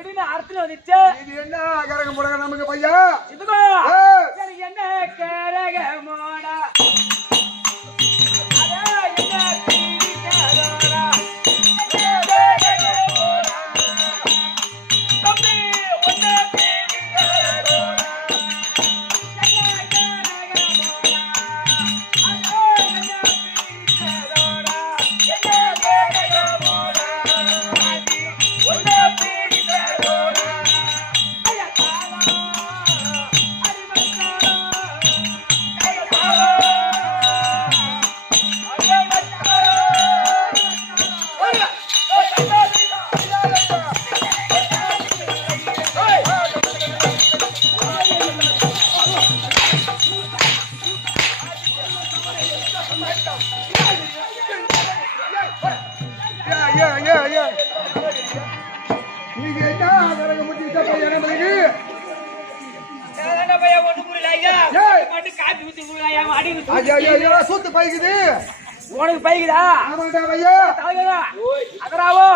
திடீர்னு அர்த்தம் வந்துச்சு. இது என்ன கரகம் போடுங்க நமக்கு பையா? இதுக்கோ எனக்கு என்ன கரகமோடா சூத்து பைக்குது உனக்கு பைக்குதா? அதராவோ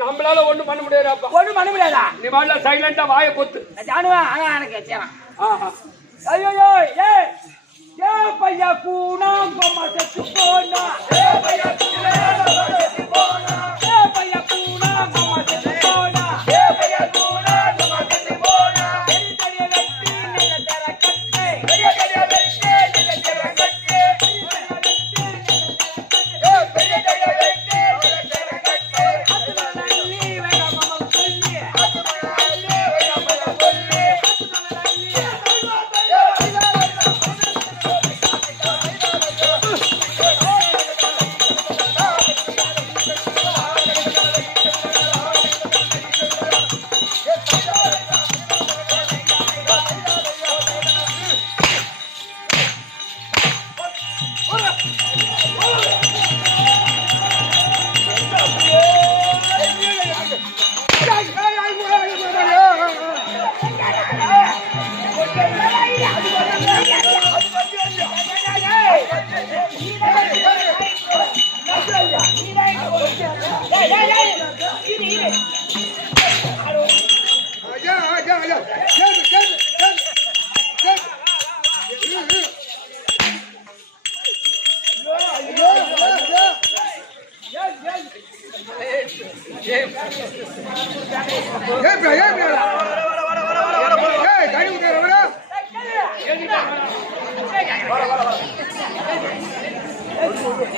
நம்மளால ஒண்ணும் பண்ண முடியாதுப்பா. ஒண்ணும் பண்ண முடியாதா? நீ வாழ சைலண்டா வாய பொத்து ஜானுவா. ஆனா எனக்கு ஐயோ ஏ ஏ பையா கூனா கோமா செத்து போனா. ஏ பையா கூனா கோமா செத்து போனா. ஏ பையா கூனா கோமா செத்து போனா. பெரிய பெரிய வெட்டி நில தர கட்டே. பெரிய பெரிய வெட்டி நில தர கட்டே. ஏ பெரிய பெரிய வெட்டி நில தர கட்டே. அதுலல்லி வேக மாமா சொல்லி. அதுலல்லி வேக மாமா சொல்லி.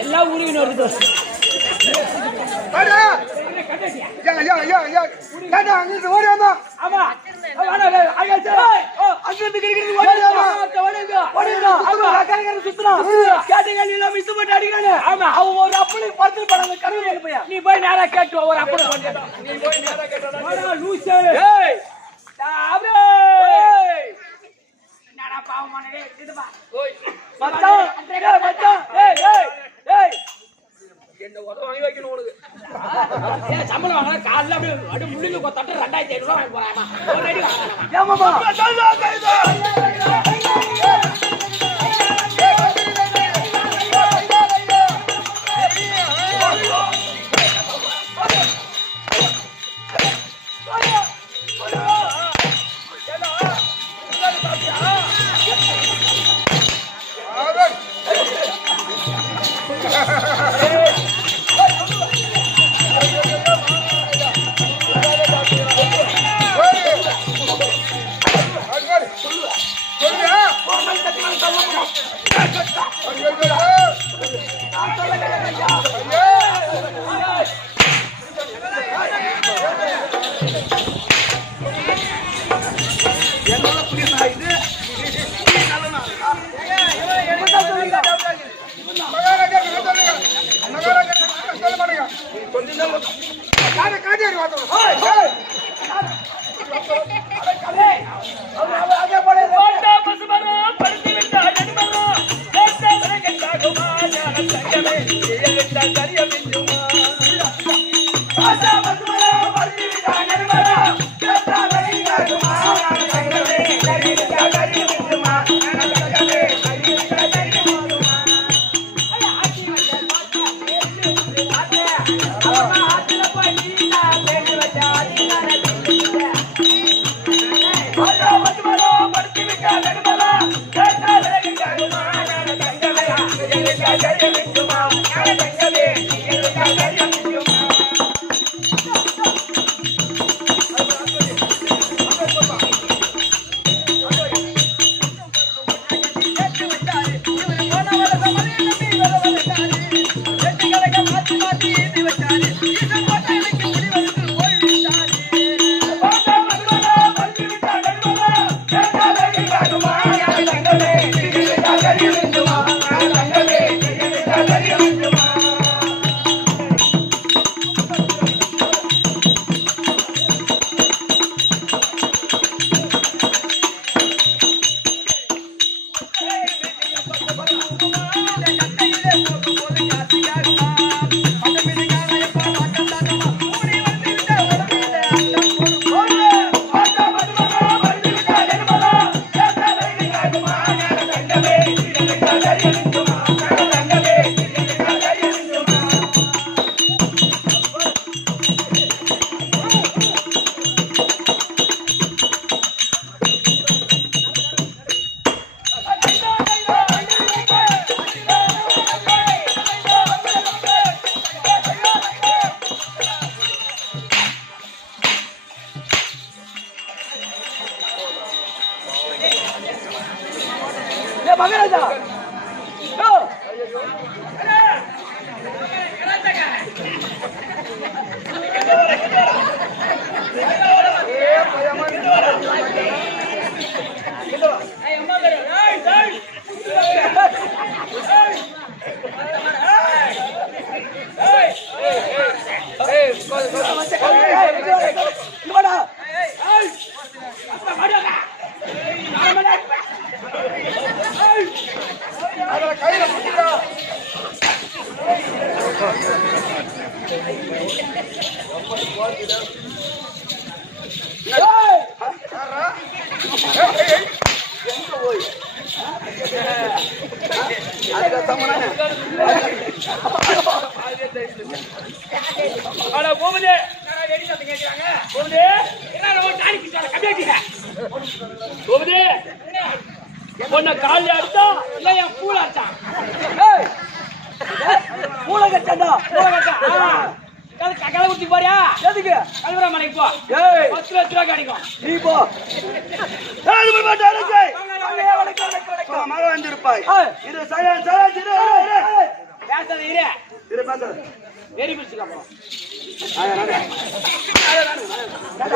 எல்லாம் உருவின்னு வருது. நீ போய் நேரா கேட்டு ஒரு அப்படி பாவமான என்ன உதவ வாங்கி வைக்கணும் உனக்கு. சம்பளம் வாங்க காலைல அப்படியே முள்ளுக்கு கொத்தாட்டு 2500 ரூபாய் வாங்கி போறாமா. மகாராஜா ஓ போகுதே போகுதே பொண்ண கால் அடிச்சா இல்ல என் பூல அடிச்சா பூல கட்டா கலை ஊத்தி போறியா எதுக்கு கல்வரா மனைக்கு போ 10 லட்ச ரூபாய் கிடைக்கும் நீ போ மரம் வந்திருப்பாய் இது பேசாத இரு வெரி பிடிச்சு அப்புறம்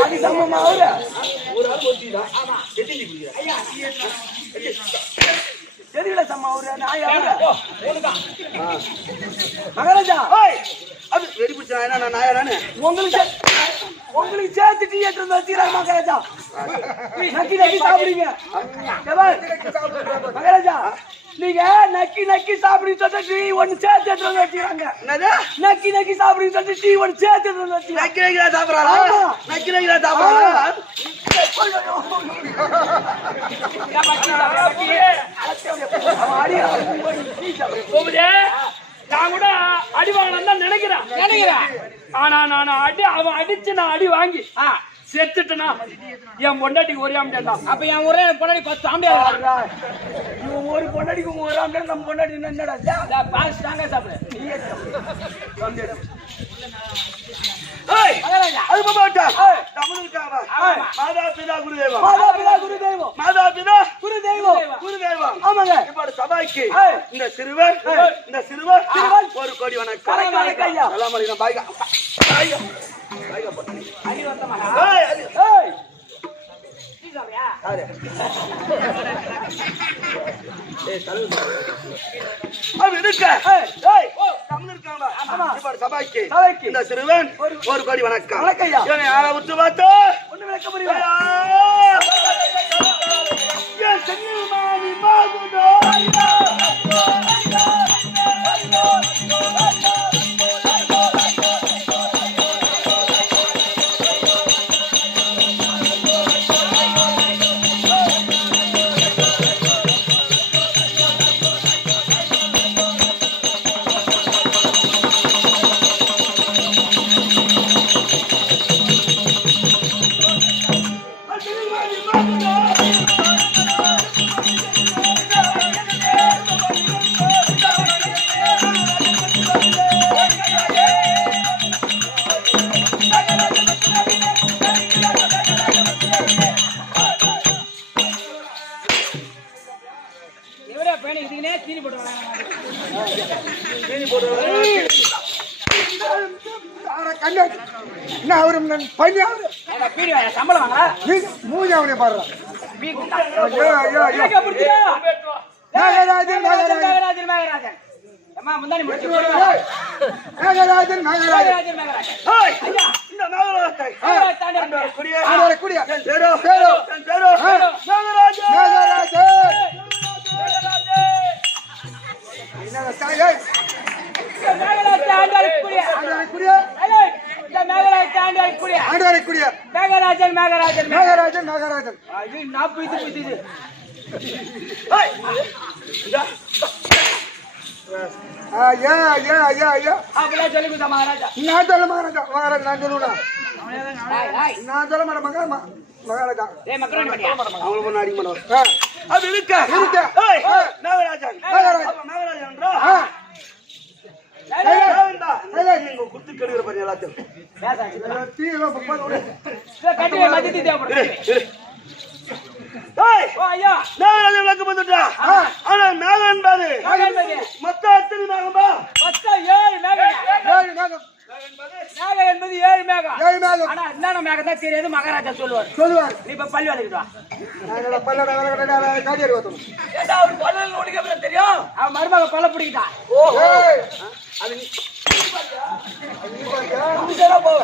அது சமமா அவரு ஒரு ஆள் போச்சுதான் ஆமா எத்தனை குடிக்கிற ஐயா தெரியல சம்மா அவரு நான் அவரு ஓடுதான் மகாராஜா அது வெறி பிடிச்சா என்ன நாயாரானு உங்களுக்கு சேர்த்து டீ எடுத்து வச்சுக்கிறாங்க மகாராஜா நக்கி நக்கி சாப்பிடுங்க மகாராஜா நீங்க நக்கி நக்கி சாப்பிடுங்க சொல்லிட்டு டீ ஒன்னு சேர்த்து எடுத்து வந்து வச்சுக்கிறாங்க என்னது நக்கி நக்கி சாப்பிடுங்க சொல்லிட்டு டீ ஒன்னு சேர்த்து எடுத்து வந்து வச்சுக்கிறாங்க நக்கி நக்கிரா சாப்பிடறாரா நக்கி நக்கிரா சாப்பிடறாரா போகுதே நான் கூட அடி வாங்கலாம் தான் நினைக்கிறேன் ஆனா நான் அவன் அடிச்சு நான் அடி வாங்கி செத்துட்டனா என் பொண்டாட்டிக்கு ஒரே ஆம்பியா அப்ப என் ஒரே பொண்டாட்டி 10 ஆம்பியா இவன் ஒரு பொண்டாட்டிக்கு ஒரு ஆம்பியா நம்ம பொண்டாட்டி என்னடா பாஸ் தாங்க சாப்பிடு அது மாட்டா தமிழுக்காக மாதா பிதா குருதேவா ஆமாங்க இப்ப சபாய்க்கு இந்த சிறுவர் ஒரு கோடி வணக்கம் நல்லா மணிக்கு பாய்கா சபாய்க்கு இந்த சிறுவன் ஒரு கோடி வணக்கம் யாரை விட்டு பார்த்தா ஒண்ணு விளக்க முடியும் சம்பளம் வாங்க மூஞ்சி அவனே பாடுறான் ஏய், ஓ ஐயா மேகம் விளக்கு வந்துட்டா ஆனா மேகம் என்பது மொத்தம் எத்தனை மேகம்பா? மொத்தம் 7 மேகம். 7 மேகம். மேகம் என்பது 7 மேகம். 7 மேகம். ஆனா என்னென்ன மேகம் தான் தெரியாது, மகாராஜா சொல்லுவார். சொல்லுவார். நீ இப்ப பள்ளி வளைக்கிட்டு வா. நாங்கள பல்லட வரகட காடியர் வரணும். ஏடா அவர் பல்லல ஓடிக்க அப்புறம் தெரியும். அவன் மருமக பல்ல பிடிக்கிட்டா. ஏய், அது நீ நீ பாத்தியா? உங்கடா போவ.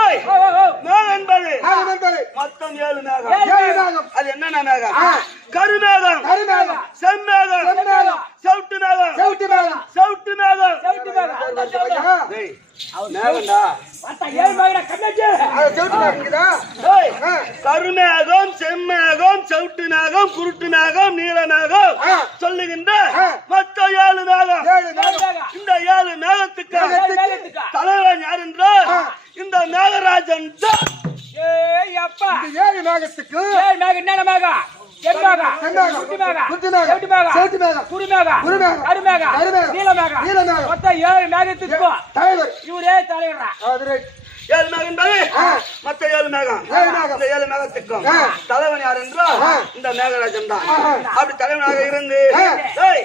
ஏய், ஓ ஓ ஓ. மேகம் என்பது மேகம் என்பது மொத்தம் 7 மேகம். 7 மேகம். அது என்னென்ன மேகம்? கருமேகம், கருமேகம், செம்மேகம், செம்மேகம், செவுட்டு மேகம், செவுட்டு மேகம். செவுட்டு மேகம். செவுட்டு மேகம். அந்த செவுட்டு. டேய், மேகம்டா. மொத்தம் 7 மேகம் கண்ணாச்சு. அது செவுட்டு மேகம் இருக்குதா? ஏய், கருமேகம், செம்மேகம், செவுட்டு மேகம், குருட்டு மேகம், நீல மேகம் சொல்லுகின்ற மொத்தம் 7 மேகம். 7 மேகம். இந்த 7 மேகத்துக்கு மேகத்துக்கு. தலைவன் யார் என்றால் இந்த மேகராஜன் தான். ஏய் அப்பா. இந்த 7 மேகத்துக்கு 7 மேகம் என்னென்ன மேகம்? செம்மேகம், செம்மேகம், குட்டி மேகம், குட்டி மேகம், செவுட்டு மேகம், செவுட்டு மேகம், குரு மேகம், குருமேகம், கருமேகம், கருமேகம், நீலமேகம், நீலமேகம். மொத்தம் 7 மேகத்துக்கும் தலைவர். இவரே தலைவரா. அது ரைட். 7 மேகம் என்பது மொத்த 7 மேகம். 7 மேகம். இந்த 7 மேகத்துக்கும் தலைவன் யார் என்றால் இந்த மேகராஜன் தான். அப்படி தலைவனாக இருந்து ஏய்,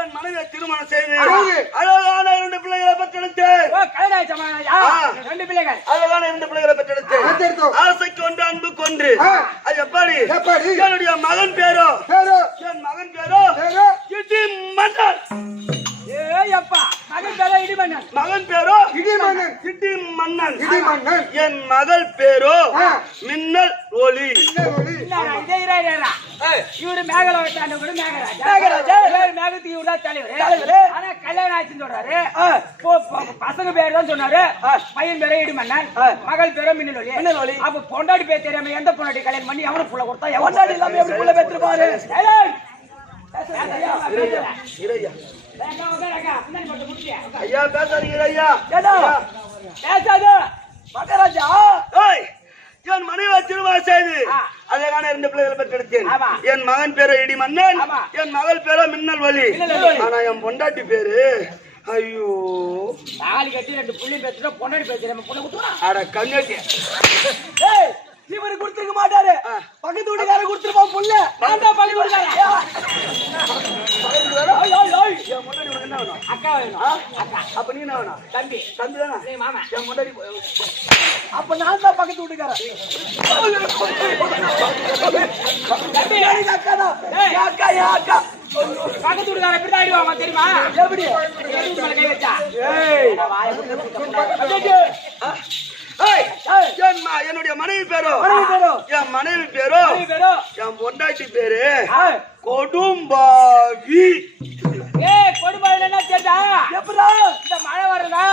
என் மனைவியை திருமணம் செய்து அழகான 2 பிள்ளைகளை பெற்றெடுத்து ஓ கல்யாணம் சமாயா. 2 பிள்ளைகள். அழகான 2 பிள்ளைகளை பெற்றெடுத்து பெற்றெடுத்தோம். ஆசைக்கு ஒன்று அன்புக்கு ஒன்று. அது எப்படி? எப்படி? என்னுடைய மகன் பேரோ பேரு என் மகன் பேரோ பேரு இடி மன்னன். ஏய் அப்பா. மகன் பேர இடிமன்னன். மகன் பேரோ இடிமன்னன். இடி மன்னன். இடிமன்னன். என் மகள் பேரோ மின்னல் ஒளி. இன்னொரு என்னடா இதே இரா. இவரு மேகலோகத்தை ஆண்டவர் மேகராஜா. 7 மேகத்துக்கு இவரு தான் தலைவர். ஆனா கல்யாணம் ஆச்சுன்னு சொல்றாரு. பசங்க பேர் தான் சொன்னாரு. பையன் பேர இடிமன்னன், மகள் பேர மின்னல் ஒளி. அப்ப பொண்டாடி பேர் தெரியாம எந்த பொண்டாட்டி கல்யாணம் பண்ணி அவனுக்கு புள்ள கொடுத்தா எவனாடி இல்லாம எப்படி புள்ள பெற்றிருப்பாரு? இறையா பின்னாடி மட்டும் முடிச்சியா? ஐயா பேசாதீங்க ஐயா. பேசாத மகாராஜா. ஏய், என் மனைவி திருமணம் செய்து அழகான 2 பிள்ளைகளை பெற்றெடுத்தேன். ஆமா. என் மகன் பேரு இடி மன்னன், ஆமா. என் மகள் பேரோ மின்னல் ஒளி. ஆனா என் பொண்டாட்டி பேரு ஐயோ தாலி கட்டி 2 புள்ளி பேசுற பொண்டாடி பேசுற நம்ம புள்ள குத்துறா. அட கண்ணாட்டி. ஏய் இவரு கொடுத்திருக்க மாட்டாரு. பக்கத்து வீட்டுக்காரர் கொடுத்திருப்பான் புள்ள. நான் தான் பக்கத்து வீட்டுக்காரன். ஏய் என் பொண்டாட்டி உனக்கு என்ன வேணும்? அக்கா வேணும். அக்கா. அப்ப நீ என்ன வேணும்? தம்பி. தம்பி தானே? நீ மாமா. என் பொண்டாட்டி அப்ப நான் தான் பக்கத்து வீட்டுக்காரன். தம்பி அக்கா தான். ஏய் அக்கா யா அக்கா. பக்கத்து வீட்டுக்காரன் எப்படி ஆயிடுவாமா தெரியுமா? எப்படி? மேல கை வச்சா. ஏய் என்னுடைய மனைவி பேரோ என் மனைவி பேரோ என் பொண்டாட்டி பேரு கொடும்பாவி. ஏய் கொடும்பாவி என்ன கேட்டா? எப்படா இந்த மழை வருதா?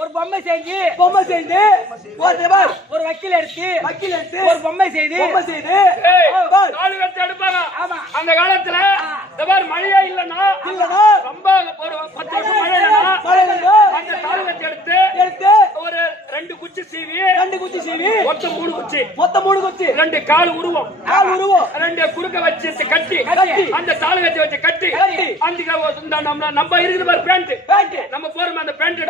ஒரு பொம்மை செஞ்சு ஒரு வக்கீல் எடுத்து ஒரு பொம்மை செய்து நாலு பேர்த்து எடுப்பாங்க. ஆமா. அந்த காலத்துல இந்த மாதிரி மழையே இல்லன்னா ரொம்ப ஒரு 10 வருஷம் மழை இல்லன்னா அந்த தாலி வச்சு எடுத்து ஒரு 2 குச்சி சீவி மொத்தம் 3 குச்சி 2 கால் உருவம் 2 குறுக்க வச்சு கட்டி அந்த தாலி வச்சு கட்டி அந்த நம்ம இருக்கிற மாதிரி பேண்ட் நம்ம போறோம் அந்த பேண்ட்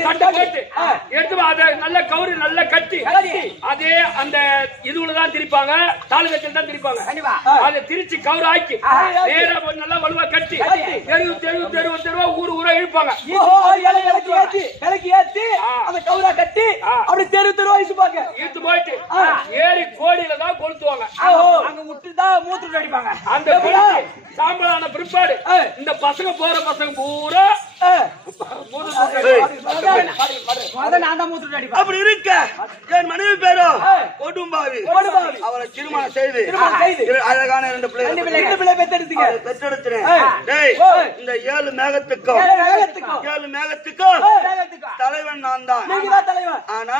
போட்டு எடுத்து அதை நல்ல கவுரி நல்லா கட்டி அதே அந்த இதுலதான் திரிப்பாங்க, தாலி வச்சு தான் திரிப்பாங்க. அதை திரிச்சு கவுரு ஆக்கி நேரா நல்லா வலுவா கட்டி தெருவா ஊரா இழுப்பாங்க. இழுத்து போயிட்டு ஏரி கோடியில தான் கொளுத்துவாங்க. அந்த சாம்பலான பிற்பாடு இந்த பசங்க போற பசங்க பூரா அப்படி இருக்க என் மனைவி பேரோ கொடும்பாவி. அவளை திருமணம் செய்து அழகான 2 பிள்ளைகளை பெற்றெடுத்தேன். இந்த 7 மேகத்துக்கும் 7 மேகத்துக்கும் தலைவன் நான் தான். ஆனா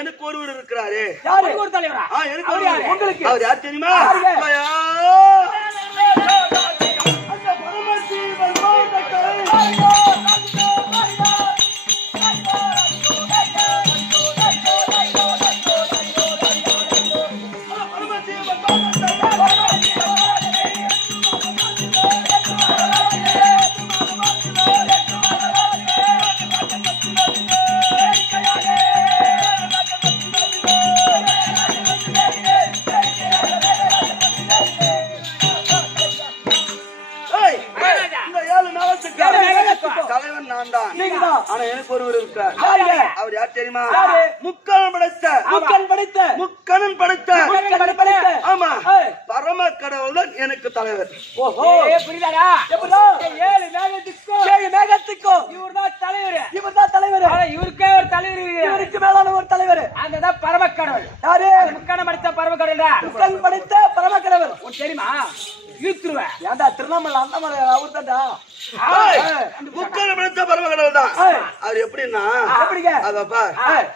எனக்கு ஒருவர் இருக்கிறாரு. எனக்கு அவர் யார் தெரியுமா? இருப்பார். யாரு? அவர் யார் தெரியுமா? யாரு? முக்கணன் படைத்த முக்கன் படைத்த முக்கணன் படைத்த முக்கன் படைத்த ஆமா ஏய். பரம கடவுள் தான் எனக்கு தலைவர். ஓஹோ புரியுதாடா? எப்படா? ஏழு மேகத்துக்கும் இவர்தான் தலைவர். இவர்தான் தலைவர். ஆனா இவருக்கே ஒரு தலைவர் இருக்கு. இவருக்கு மேலான ஒரு தலைவர். அதுதான் பரம கடவுள். யாரு? முக்கன் படைத்த பரம கடவுள்டா. முக்கன் படைத்த பரம கடவுள். உனக்கு தெரியுமா? ஈத்துருவேன். ஏன்டா திருவண்ணாமலை அண்ணாமலை அவர் தான்டா. முக்கணன் படைத்த பரம கடவுள் தான். அவர் எப்படின்னா எப்படிங்க? அதப்பா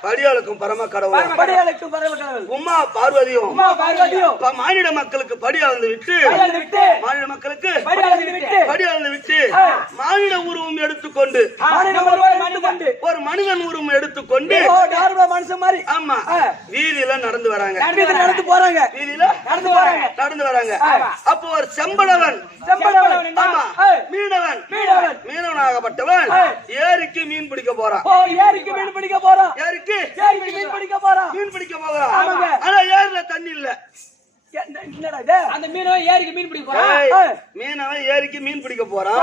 படியாளுக்கும் பரம கடவுள். படியாளுக்கும் பரம கடவுள். உமா பார்வதியும் பார்வதியும் மானிட மக்களுக்கு படி அளந்து விட்டு விட்டு மானிட மக்களுக்கு படி அளந்து விட்டு படி அளந்து விட்டு மானிட உருவம் எடுத்துக்கொண்டு ஒரு மனிதன் உருவம் எடுத்துக்கொண்டு மனுஷன் மாதிரி ஆமா வீதியில நடந்து வராங்க. நடந்து போறாங்க. வீதியில நடந்து வராங்க. அப்போ ஒரு செம்படவன் ஆமா மீனவன் மீனவனாகப்பட்டவன் ஏரிக்கு மீன் பிடிக்க போறான். ஏரிக்கு மீன் பிடிக்க போறான். ஏரிக்கு மீன் பிடிக்க போறான். மீன் பிடிக்க போகிறான். ஆனா ஏரியில தண்ணி இல்ல. என்னடா இது? அந்த மீனவன் ஏரிக்கு மீன் பிடிக்க போறான். ஏய், மீனவன் ஏரிக்கு மீன் பிடிக்க போறான்.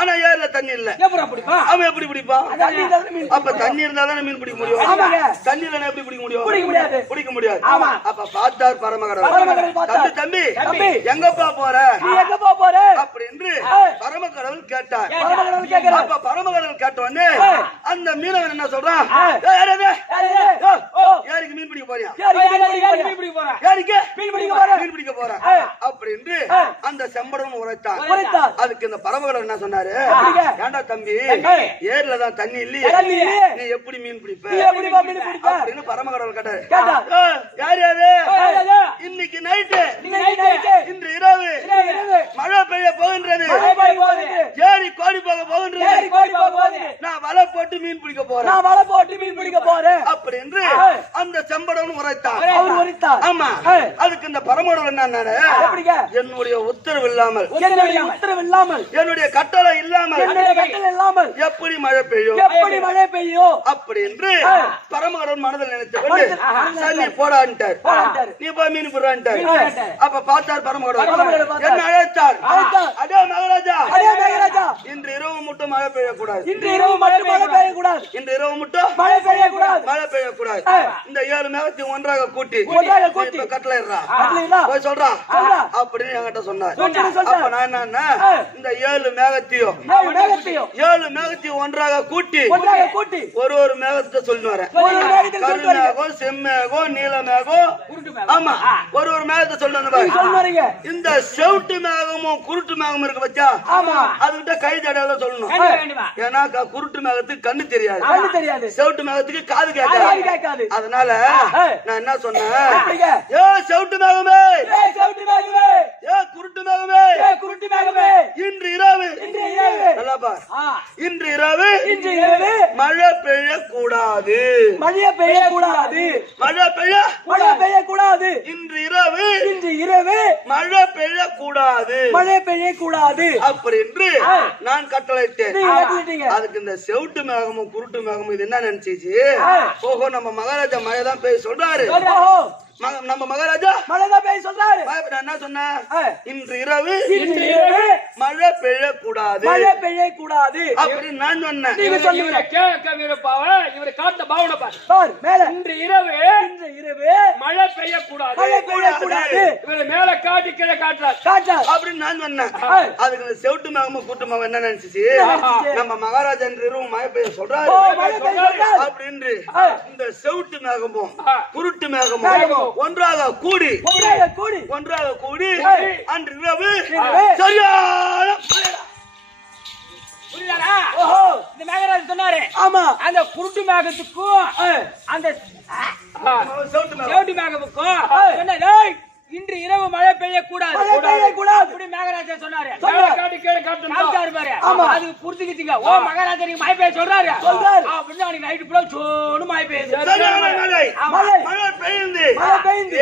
ஆனா ஏரியில தண்ணி இல்ல. எப்படி பிடிப்பான்? அவன் எப்படி பிடிப்பான்? தண்ணி இருந்தா மீன் அப்ப தண்ணி இருந்தா தானே மீன் பிடிக்க முடியும். ஆமாங்க. தண்ணி இல்லனா எப்படி பிடிக்க முடியும்? பிடிக்க முடியாது. பிடிக்க முடியாது. ஆமா. அப்ப பார்த்தார் பரமகடவுள். பரமகடவுள் பார்த்தார். தம்பி தம்பி எங்கப்பா போற? நீ எங்க போற? அப்படின்னு பரமகடவுள் கேட்டார். பரமகடவுள் கேக்குறார். அப்ப பரமகடவுள் கேட்ட உடனே அந்த மீனவன் என்ன சொல்றான்? ஏரிக்கு மீன் பிடிக்க போறியா? ஏரிக்கு மீன் பிடிக்க போறான். ஏரிக்கு மீன் பிடிக்க போறான். மீன் பிடிக்க போறான் அப்படின்னு அந்த செம்படவன் உரைத்தான். அதுக்கு இந்த பரமகடவுள் என்ன சொன்னாரு? ஏண்டா தம்பி ஏரில தான் தண்ணி இல்லையே, நீ எப்படி மீன் பிடிப்ப அப்படின்னு பரமகடவுள் கேட்டாரு. யார் யாரு? இன்னைக்கு நைட்டு இன்று இரவு மழை பெய்ய போகின்றது, ஏரி கோடி போக போகின்றது, நான் வலை போட்டு மீன் பிடிக்க போறேன் அப்படின்னு அந்த செம்படவன் உரைத்தான். ஆமா அதுக்கு இந்த பரமகடவுள் என்ன, என்னுடைய உத்தரவு இல்லாமல் என்னுடைய கட்டளை இல்லாமல் எப்படி மழை பெய்யும் அப்படி என்று பரமகடவுள் மனதில் நினைத்து சரி போடான்ட்டார். நீ போய் மீன் போடுறான்ட்டார். அப்ப பார்த்தார் பரமகடவுள் என்ன அழைத்தார். அதே மகாராஜா இன்று இரவு மட்டும் மழை பெய்யக்கூடாது. இன்று இரவு மட்டும் மழை பெய்யக்கூடாது. இந்த 7 மேகத்தையும் ஒன்றாக கூட்டி கட்டளை போய் சொல்றான் அப்படின்னு என்கிட்ட சொன்னார். அப்ப நான் என்ன, இந்த 7 மேகத்தையும் 7 மேகத்தையும் ஒன்றாக கூட்டி ஒரு மேகத்தை சொல்லி வரேன். கருமேகம், செம்மேகம், நீலமேகம், ஆமா ஒரு மேகத்தை சொல்லணும். இந்த செவுட்டு மேகமும் குருட்டு மேகமும் இருக்கு பச்சா, அதுகிட்ட கை தடையால சொல்லணும். ஏன்னா குருட்டு மேகத்துக்கு கண்ணு தெரியாது, செவுட்டு மேகத்துக்கு காது கேட்காது. அதனால நான் என்ன சொன்னேன், ஏ செவுட்டு மேகமே, ஏ குருட்டு மேகமே, இன்று இரவு நல்லா பார், இன்று இரவு மழை பெய்யக்கூடாது. இன்று இரவு மழை பெய்யக்கூடாது அப்படி என்று நான் கட்டளையிட்டேன். அதுக்கு இந்த செவுட்டு மேகமும் குருட்டு மேகமும் இது என்ன நினைச்சிச்சு, ஓஹோ நம்ம மகாராஜா மழை தான் பெய்ய சொல்றாரு, நம்ம மகாராஜா மழைதான் பெய்ய சொல்றாரு. என்ன சொன்ன, இன்று இரவு மழை பெய்யக்கூடாது அப்படின்னு நான் சொன்னேன். இவரை காட்ட பாவனை பாரு. இன்று இரவு மழை பெய்யக்கூடாது, இவரை மேல காட்டி கீழே காட்டுறார் அப்படின்னு நான் சொன்னேன். அதுக்கு இந்த செவுட்டு மேகமும் கூட்டு மேகம் என்ன நினைச்சிச்சு, நம்ம மகாராஜா இன்று இரவு மழை பெய்ய சொல்றாரு அப்படின்னு இந்த செவுட்டு மேகமும் குருட்டு மேகமும் ஒன்றாக கூடி அன்று இரவு சரியான இந்த மேகராஜ் சொன்னாரு. ஆமா அந்த குருட்டு மேகத்துக்கும் அந்த செவுட்டு மேகமுக்கும் இன்று இரவு மழை பெய்யக்கூடாது அப்படி மேகராஜா சொன்னாரு. அதுக்கு புரிஞ்சுக்கிட்டீங்க, ஓ மகாராஜா நீங்க மழை பெய்ய சொல்றாரு அப்படின்னு நைட்டு ஃபுல்லா சோனு மழை பெய்யுது. மழை பெய்யுது,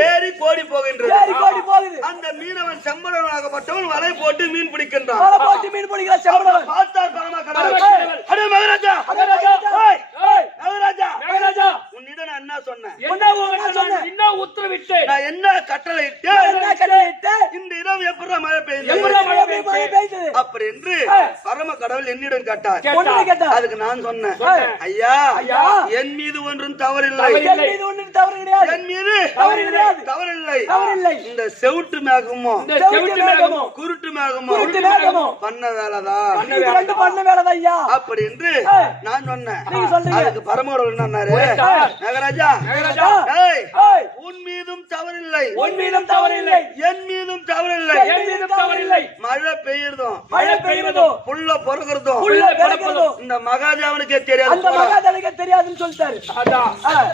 ஏரி கோடி போகின்றது. அந்த மீனவன் செம்படவனாகப்பட்டவன் வலை போட்டு மீன் பிடிக்கின்றான். பார்த்தார் பரமகடவுள், அடே மகாராஜா உன்னிடம் நான் என்ன சொன்னேன், என்ன உத்தரவிட்டு, நான் என்ன கட்டளை இந்த இரவு எப்படி மழை பெய்யுது அப்படி என்று பரம கடவுள் என்னிடம் கேட்டார். பொண்ணுன்னு கேட்டார். அதுக்கு நான் சொன்னேன், ஐயா என் மீது ஒன்றும் தவறில்லை, என் மீது ஒன்றும் தவறு கிடையாது. என் மீது தவறு கிடையாது. தவறில்லை. தவறில்லை. இந்த செவுட்டு மேகமோ செவிட்டு மேகமோ குருட்டு மேகமோ குருட்டு மேகமோ பண்ண வேலைதான் இது ரெண்டு பண்ண வேலைதான் ஐயா. அப்படி என்று நான் சொன்னேன். நீங்க சொல்றீங்க. அதுக்கு பரமோடல் என்னன்னாரு, நாகராஜா நாகராஜா, ஏய், ஏய், உன் மீதும் தவறில்லை, உன் மீதும் தவறில்லை, என் மீதும் தவறில்லை. என் மீதும் தவறில்லை. மழை பெய்யுறதும் மழை பெய்வதோ புல்ல பொறுக்கிறதும் புல்ல பிறக்கிறதோ இந்த மகாதேவனுக்கே தெரியாது. அந்த மகாதேவனுக்கு தெரியாதுன்னு சொல்லிட்டாரு. அதான்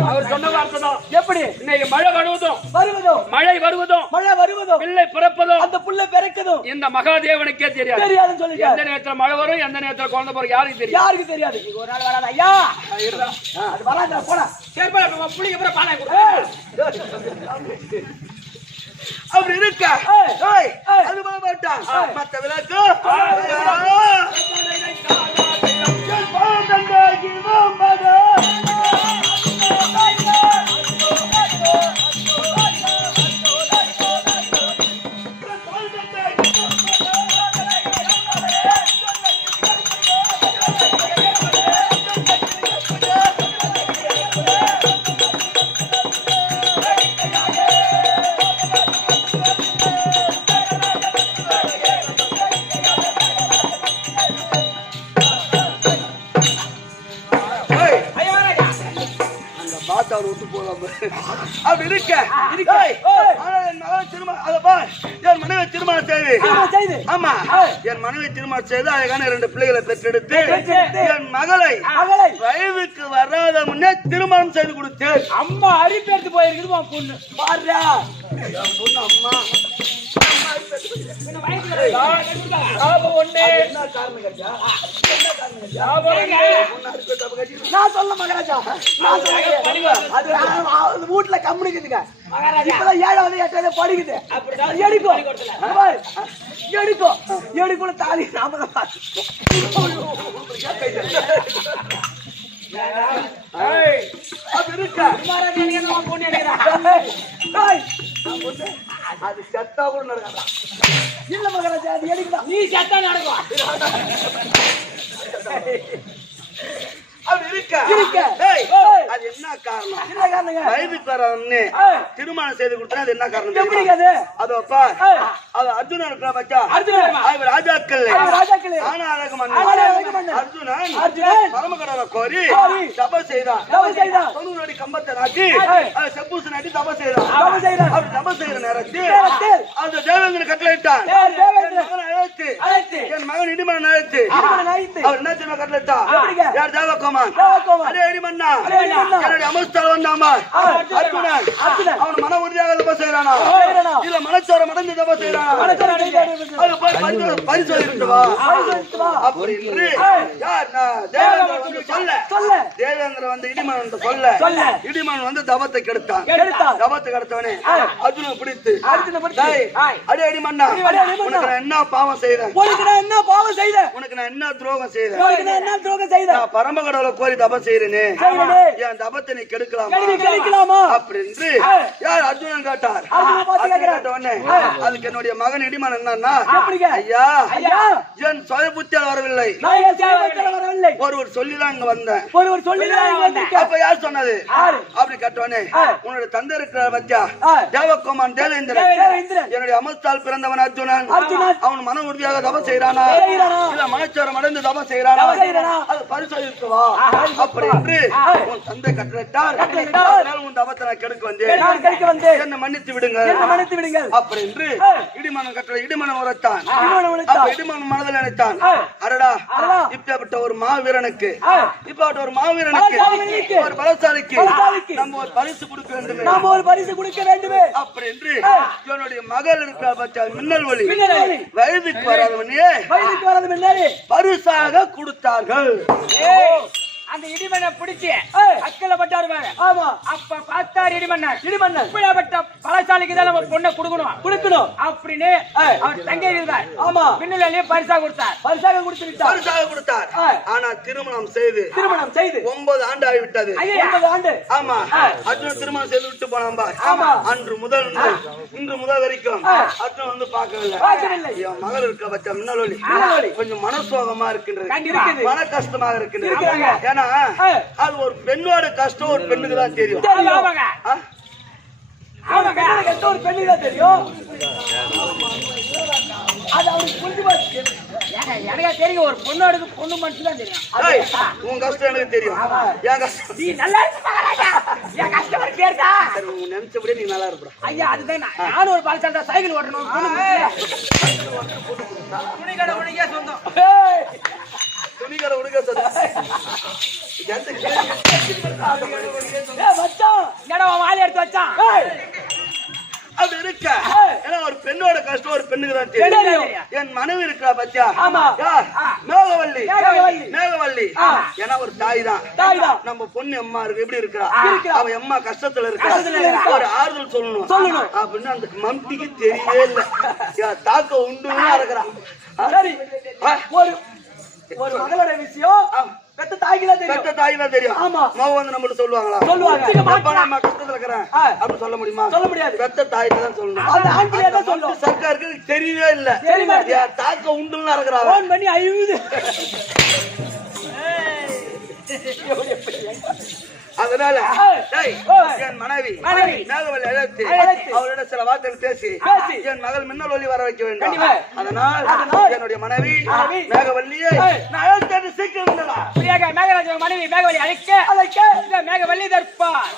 அவர் சொன்ன வார்த்தை தான். எப்படி இன்னைக்கு மழை வருவதும் வருவதோ மழை வருவதும் மழை வருவதோ பிள்ளை பிறப்பதும் அந்த புல்ல பிறக்குதோ இந்த மகாதேவனுக்கே தெரியாது. தெரியாதுன்னு சொல்லிட்டாரு. எந்த நேரத்துல மழை வரும், எந்த நேரத்துல குழந்தை பிறகு யாருக்கு தெரியும்? யாருக்கு தெரியாது. நீங்க ஒரு நாள் வராத ஐயா. அது வராத போடா. சரிப்பா புள்ளிக்கு அப்புறம் பாலை கொடு. அப்படி இருக்க ஏய், ஏய், ஏய். அது மாட்டான் மத்த விளக்கு அப்படி இருக்க ஏய், ஆனா என் மகன் திருமணம் அதை பார், என் மனைவி திருமணம் செய்து செய்து ஆமா என் மனைவி திருமணம் செய்து அழகான 2 பிள்ளைகளை பெற்றெடுத்து என் மகளை மகளை வயதுக்கு வராத முன்னே திருமணம் செய்து கொடுத்தேன். அம்மா அரிப்பெடுத்து போயிருக்குது உன் பொண்ணு பாருடா. பொண்ணு அம்மா லாபம் ஒண்ணு. என்ன காரணம் கேட்டா லாபம் ஒண்ணு. நான் சொல்ல மகாராஜா, நான் சொல்றேன். அது அது வீட்டுல கம்முனிக்குதுங்க. இப்பதான் 7வது 8வது படிக்குது. எடுக்கும் எடுக்கும் எடுக்கும் தாலி நாம தான் ஏய், அப்படி இருக்க அது செத்தா கூட நடக்காதா? இல்ல மகாராஜா, அது எடுக்குதான். நீ சத்தம் நடக்கும். அப்படி இருக்க இருக்க. ஏய், ஏய். அது என்ன காரணம்? என்ன காரணங்க? வயதுக்கு வராதுன்னு ஏய். திருமணம் செய்து கொடுத்தா அது என்ன காரணம் எப்படி தெரியுமா? அது? அதோப்பா ஏய். அது அர்ஜுனன் இருக்கா பச்சா, அர்ஜுனன். அவர் ராஜாக்கள் அவர் ராஜாக்களே. ஆனா அழகு ஆனா அழகு மன்னன் மன்னன். அர்ஜுனன் அர்ஜுனன். பரமகடலை கோரி கோரி. தப செய்தான். தபம் செய்தான். 90 அடி கம்பத்தை நாட்டி ஏய். அது செப்பூசு நாட்டி தப செய்தான். தபம் செய்தான். அவர் தப செய்யற நேரத்தில் நேரத்தில் அந்த தேவேந்திரன் கட்டளையிட்டான். ஏய், தேவேந்திரன். என் மகனை அழைத்து அழைத்து என் மகன் இடிமன் அழைத்து இடிமன் அழைத்து. அவர் என்ன தெரியுமா கட்டளையிட்டான்? எப்படிங்க? யார் தேவகோமான்? தேவகோமான். அடே இடிமன்னா, அடே இடிமன்னா. என்னுடைய அமஸ்தால் வந்தாமா அர்ஜுனன் அர்ஜுனன். அவன் மன உறுதியாக தப செய்யறானா செய்யறானா? இல்ல மனச்சோர மடந்து தப செய்யறானா? மனச்சோர அடைந்து அது போய் பரிசோதிட்டு வா. பரிசோதித்து வா. அப்படி என்று யார் தேவேந்திரன் வந்து சொல்ல சொல்ல தேவேந்திரன் வந்து இடிமன் வந்து சொல்ல சொல்ல. இடிமன் வந்து தபத்தை கெடுத்தான். கெடுத்தான். தபத்தை கெடுத்தவனே அர்ஜுனை பிடித்து அர்ஜுனை பிடித்து. டேய், அடே அடிமன்னா, அடே அடிமன்னா. உனக்கு நான் என்ன பாவம் செய்தேன்? உனக்கு நான் என்ன பாவம் செய்தேன்? உனக்கு நான் என்ன துரோகம் செய்தேன்? உனக்கு நான் என்ன துரோகம் செய்தேன்? நான் பரமகடவுளை கோரி தப செய்யறேனே, செய்யறேனே. என் தபத்தை நீ கெடுக்கலாமா? கிடைக்கலாமா? அப்படி என்று யார் அர்ஜுனன் கேட்டார். அர்ஜுனன் பார்த்து அர்ஜுனன் கேட்கிறார். கேட்ட உடனே அதுக்கு என்னுடைய மகன் இடிமன் என்னன்னா, எப்படிங்க? ஐயா ஐயா, என் சுய புத்தியால் வரவில்லை, நான் என் சேவகத்தில் வரவில்லை. ஒருவர் சொல்லிதான் இங்க வந்தேன். ஒருவர் சொல்லிதான் இங்க வந்திருக்கேன். அப்ப யார் சொன்னது? யாரு? அப்படி கேட்டவனே உன்னுடைய தந்தை இருக்கிற பத்தியா தேவகுமான் தேவேந்திரன், தேவேந்திரன். என்னுடைய அமஸ்தால் பிறந்தவன் அர்ஜுனன். அர்ஜுனன். அவன் மன உறுதியாக தபம் செய்யறானா செய்யறானா? இல்ல மனச்சோரம் அடைந்து தபம் செய்யறானா? தபம் செய்யறானா? அது பரிசோதித்து வா. அப்படி என்று உன் தந்தை கட்டளையிட்டார். கட்டளையிட்டார். அதனால் உன் தபத்தை நான் கெடுக்க வந்தேன், நான் கிடைக்க வந்தேன். என்னை மன்னித்து விடுங்க. என்னை மன்னித்து விடுங்கள். அப்படி என்று இடிமனம் கட்டளை இடிமனம் உரைத்தான். இடிமனம் உரைத்தான். அப்ப இடிமனம் மனதில் நினைத்தான், அடடா அடடா. இப்பேற்பட்ட ஒரு மாவீரனுக்கு இப்பேற்பட்ட ஒரு மாவீரனுக்கு பலசாலிக்கு. ஒரு பலசாலிக்கு பலசாலிக்கு. நம்ம ஒரு பரிசு கொடுக்க வேண்டும். நாம் ஒரு பரிசு கொடுக்க வேண்டுமே. அப்படி என்று என்னுடைய மகள் இருக்கிற பட்ச மின்னல் ஒளி மின்னல் ஒளி. வயதுக்கு வராதவனே வயதுக்கு வரது முன்னாடி பரிசாக கொடுத்தார்கள். ஏய், அந்த இடிமனை பிடிச்சி அக்கல பட்டாருவ போறாரு. ஆமா அப்ப பார்த்தாரு இடிமன்னன். இடிமன்னன் இப்படியாப்பட்ட பலசாலிக்கு தான் நம்ம பொண்ணை கொடுக்கணும் அப்படின்னு அவர் தங்கை இருந்தார். ஆமா பின்னுலயே பரிசா கொடுத்தார். பரிசாக கொடுத்துட்டார். பரிசாக கொடுத்தார். ஆனா திருமணம் செய்து 9 ஆண்டு ஆகிவிட்டது. 9 ஆண்டு. ஆமா அர்ஜுன் திருமணம் செய்து விட்டு போனான் பார். ஆமா அன்று முதல் இன்று முதல் வரைக்கும் அர்ஜுன் வந்து பார்க்கவில்லை. என் மகள் இருக்க பச்சை மின்னலொலி கொஞ்சம் மனசோகமா இருக்கின்றது, மன கஷ்டமாக இருக்கின்றது. ஏன்னா அது ஒரு பெண்ணோட கஷ்டம் ஒரு பெண்ணுக்கு தான் தெரியும். ஒரு பெண்ணுக்கு தான் தெரியும். அது அவனுக்கு புரிஞ்சு போச்சு. எனக்கு தெரியும் ஒரு பொண்ணோட பொண்ணு மனசு தான் தெரியும். உன் கஷ்டம் எனக்கு தெரியும். என் கஷ்டம் நீ நல்லா இருக்க மகாராஜா. என் கஷ்டம் உனக்கு தெரியுதா? உன் நினைச்சபடியே நீ நல்லா இருப்ப. ஐயா அதுதான் நானும் ஒரு பாலசாலா சைக்கிள் ஓட்டணும். துணிக்கடை உனக்கே சொந்தம். துணிக்கடை உனக்கே சொந்தம். வாலி எடுத்து வச்சான். அது இருக்க ஏன்னா ஒரு பெண்ணோட கஷ்டம் ஒரு பெண்ணுக்கு தான் தெரியும். என் மனைவி இருக்கா பத்தியா? மேகவல்லி. ஏன்னா ஒரு தாய் தான். நம்ம பொண்ணு அம்மா இருக்கு எப்படி இருக்கா? அவ அம்மா கஷ்டத்துல இருக்கா, ஒரு ஆறுதல் சொல்லணும் அப்படின்னு அந்த மம்பிக்கு தெரியவே இல்லை. தாக்க உண்டுன்னு இருக்கிறான். ஒரு மகளோட விஷயம் பெத்த தாய்க்கு தான் தெரியும். ஆமா மகன் வந்து நம்மள சொல்லுவாங்களா? நான் கஷ்டத்துல இருக்கிறேன் அப்படி சொல்ல முடியுமா? சொல்ல முடியாது. பெத்த தாய்க்கு தான் சொல்லணும். அந்த ஆண்டியே தான் சொல்லணும். சர்க்காருக்கு தெரியவே இல்ல. தாக்க உண்டுன்னு இருக்கிறா. போன் பண்ணி அழுவுது. அதனால என் மனைவி மேகவல்லி அழைத்து அவளிட சில வார்த்தைகள் பேசி என் மகள் மின்னல் ஒளி வர வைக்க வேண்டும். அதனால் என்னுடைய மனைவி மேகவல்லியை நான் அழைத்து சீக்கிரம் மேகராஜ மனைவி மேகவல்லி அழைக்க மேகவல்லி தற்பார்.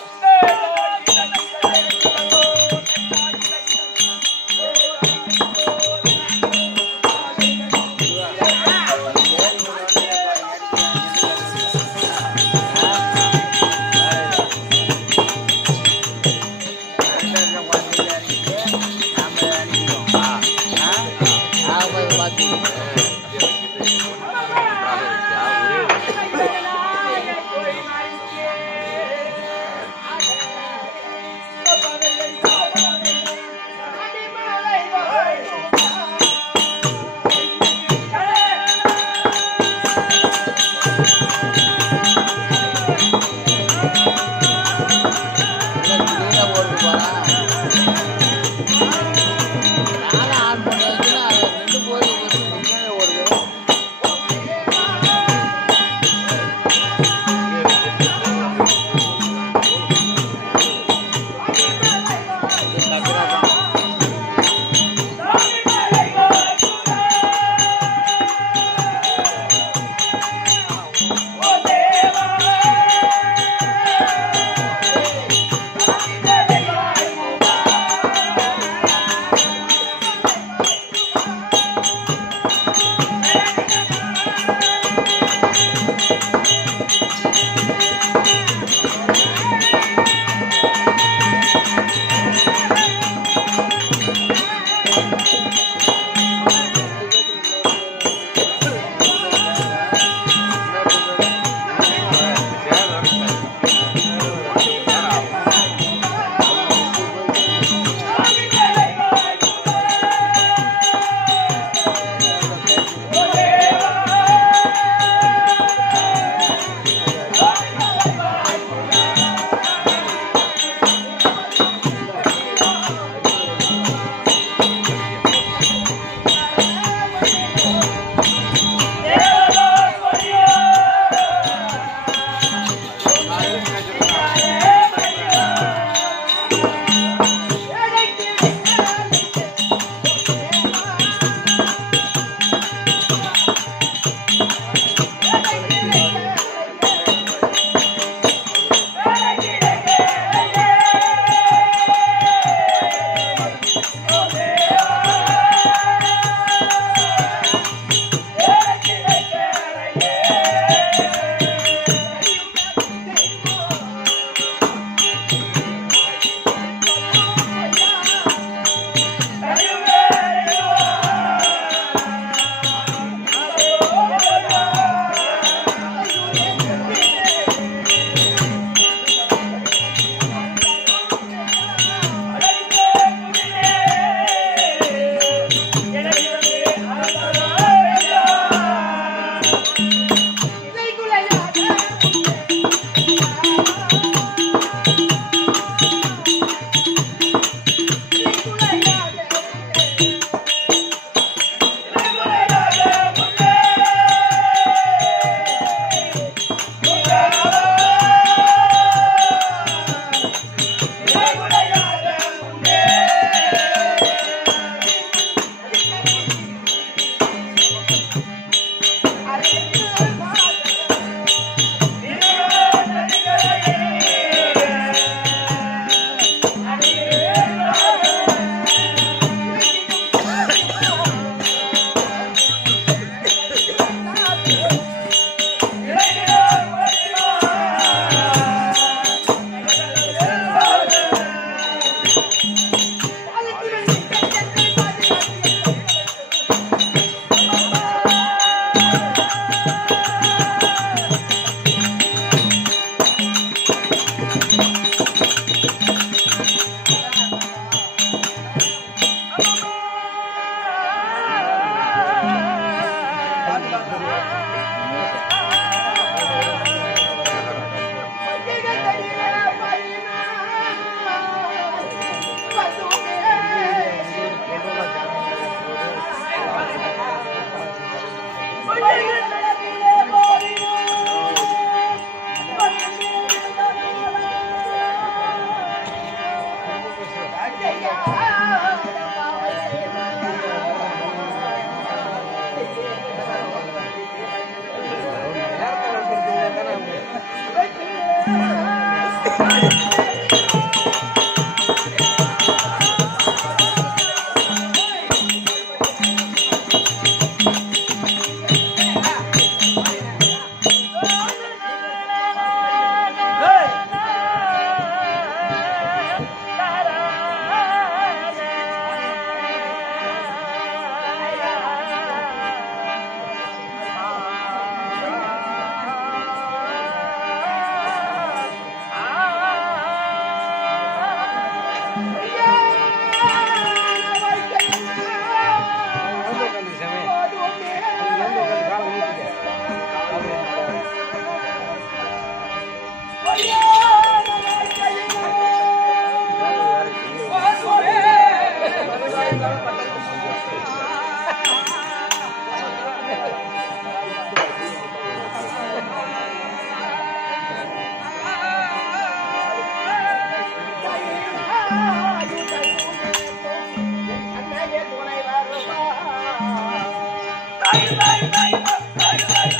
பாய் பாய் பாய்